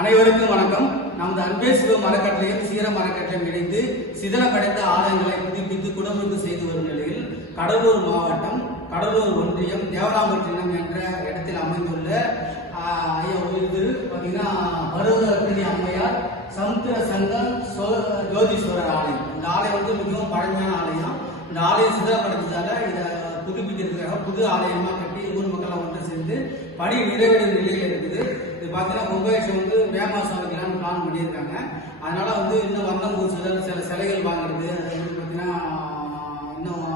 அனைவருக்கும் வணக்கம். நமது அன்பே சிவம் அறக்கட்டளையும் சீரம் அறக்கட்டளையும் இணைந்து சிதறமடைந்த ஆலயங்களை புதுப்பித்து குடமுழுக்கு செய்து வரும் நிலையில் கடலூர் மாவட்டம் கடலூர் ஒன்றியம் தேவராமற்றினம் என்ற இடத்தில் அமைந்துள்ள ஐயா ஒரு பார்த்தீங்கன்னா அம்மையார் சமுத்திர சங்கம் ஜோதீஸ்வரர் ஆலயம். இந்த ஆலயம் வந்து மிகவும் பழமையான ஆலயம். இந்த ஆலயம் சிதறப்படுத்ததால இதை புதுப்பிக்கிறதுக்காக புது ஆலயமா கட்டி ஊர் மக்கள் ஒன்று சேர்ந்து பணி நிறைவேறிய நிலையில் இருக்குது. இது பார்த்தீங்கன்னா கும்பாபிஷேகம் வந்து மே மாசம் வைக்கலாம்னு பிளான் பண்ணியிருக்காங்க. அதனால வந்து இன்னும் வந்தம் பூசுதல் சில சிலைகள் வாங்குறது. அது வந்து பார்த்தீங்கன்னா இன்னும்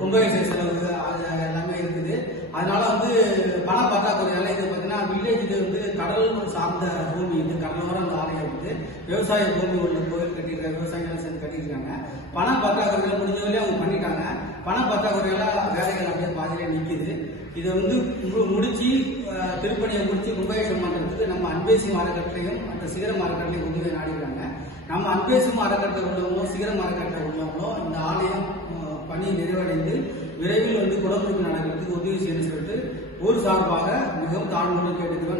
கும்பாபிஷேக செலவு அது எல்லாமே இருக்குது. அதனால வந்து பண பற்றாக்குறையால இது பார்த்தீங்கன்னா வில்லேஜில் வந்து கடல் சார்ந்த பூமி இது. கடலோரம் அந்த ஆலயம் வந்து விவசாய பூமி ஒன்று கோவில் கட்டியிருக்காங்க விவசாயிகள் சேர்ந்து கட்டியிருக்காங்க. பண பற்றாக்குறையில் முடிஞ்ச வரையும் அவங்க பண்ணிட்டாங்க. பண பற்றாக்குறையால வேலைகள் அப்படியே பாதிலே நிற்கிது இதை வந்து முடிச்சு திருப்பணியை முடிச்சு கும்பாபிஷேகம் பண்றதுக்கு நம்ம அன்பேசி அறக்கட்டளையும் அந்த சிகரம் அறக்கட்டளையும் போய் நாடுகிறாங்க நம்ம அன்பேசும் அறக்கட்டளை உள்ளவங்களோ சிகரம் அறக்கட்டளை உள்ளவங்களோ இந்த ஆலயம் பணி நிறைவடைந்து விரைவில் வந்து குடமுழுக்கு நடக்கிறதுக்கு உதவி செய்யணும்னு சொல்லிட்டு ஒரு சார்பாக மிகவும் தாழ்வுடன் கேட்டுக்கிறோம்.